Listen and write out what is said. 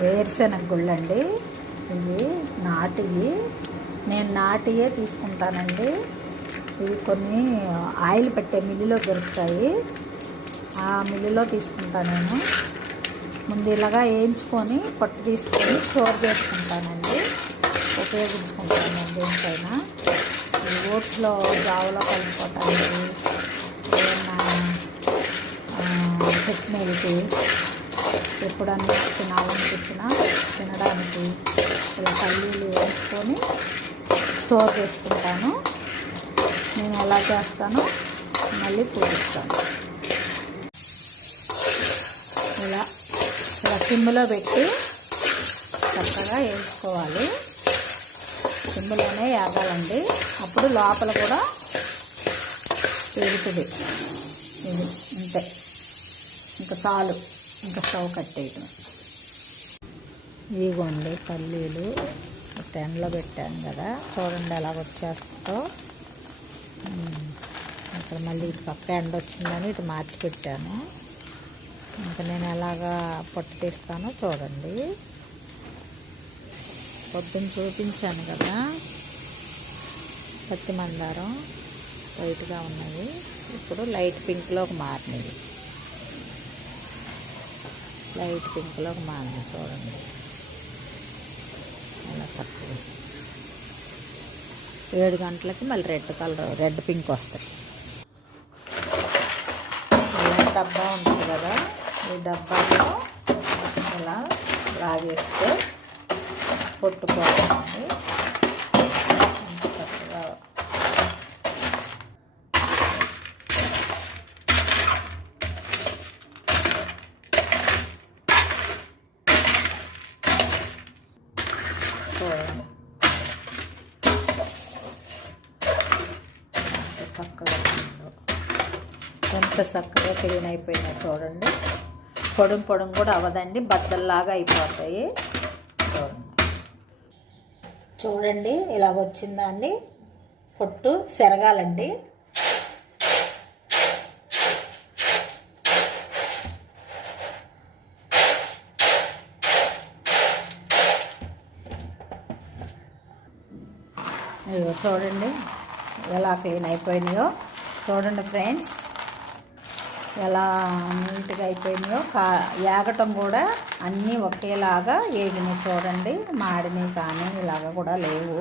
వేరుశెనగ గుళ్ళండి. ఇవి నాటివి, నేను నాటియే తీసుకుంటానండి. ఇవి కొన్ని ఆయిల్ పెట్టే మిల్లులో దొరుకుతాయి, ఆ మిల్లులో తీసుకుంటాను నేను. ముందు ఇలాగా వేయించుకొని పొట్టు తీసుకొని స్టోర్ చేసుకుంటానండి, ఉపయోగించుకుంటాను దేనికైనా. ఈ ఓట్స్లో జావలో కలుపుకోవటానికి, ఏమన్నా చట్నీలకి, ఎప్పుడన్నా తినాలనిపించినా తినడానికి ఇలా పల్లీలు వేసుకొని స్టోర్ చేసుకుంటాను. నేను ఎలా చేస్తానో మళ్ళీ చూపిస్తాను. ఇలా సిమ్లో పెట్టి చక్కగా వేయించుకోవాలి. సిమ్లోనే వేగాలండి, అప్పుడు లోపల కూడా వేగుతుంది. ఇది అంతే, ఇంకా చాలు, ఇంకా స్టవ్ కట్టేయటం. ఇదిగోండి పల్లీలు టెన్లో పెట్టాను కదా, చూడండి ఎలా వచ్చేస్తుందో. ఇక్కడ మళ్ళీ ఇటు పక్క ఎండ వచ్చిందని ఇటు మార్చి పెట్టాను. ఇంకా నేను ఎలాగా పొట్టు తీస్తానో చూడండి. పొద్దున్న చూపించాను కదా, పత్తి మందారం వైట్గా ఉన్నది, ఇప్పుడు లైట్ పింక్లోకి మారినవి. లైట్ పింక్లోకి మారినవి చూడండి అలా చక్కగా. 7 గంటలకి మళ్ళీ రెడ్ పింక్ వస్తాయి. డబ్బా ఉంటుంది కదా, ఈ డబ్బాలో ఇలా లాగేస్తే పొట్టుకోవాలి. చక్కగా చూడండి, చక్కగా ఎంత చక్కగా క్లీన్ అయిపోయినాయి చూడండి. పొడుం కూడా అవ్వదండి, బద్దల్లాగా అయిపోతాయి. చూడండి ఇలాగ వచ్చిందండి. పొట్టు సెరగాలండి. చూడండి ఎలా క్లీన్ అయిపోయినాయో చూడండి ఫ్రెండ్స్, ఎలా నీట్గా అయిపోయినాయో. ఏగటం కూడా అన్నీ ఒకేలాగా ఏగినాయి చూడండి, మాడినవి కానీ ఇలాగ కూడా లేవు.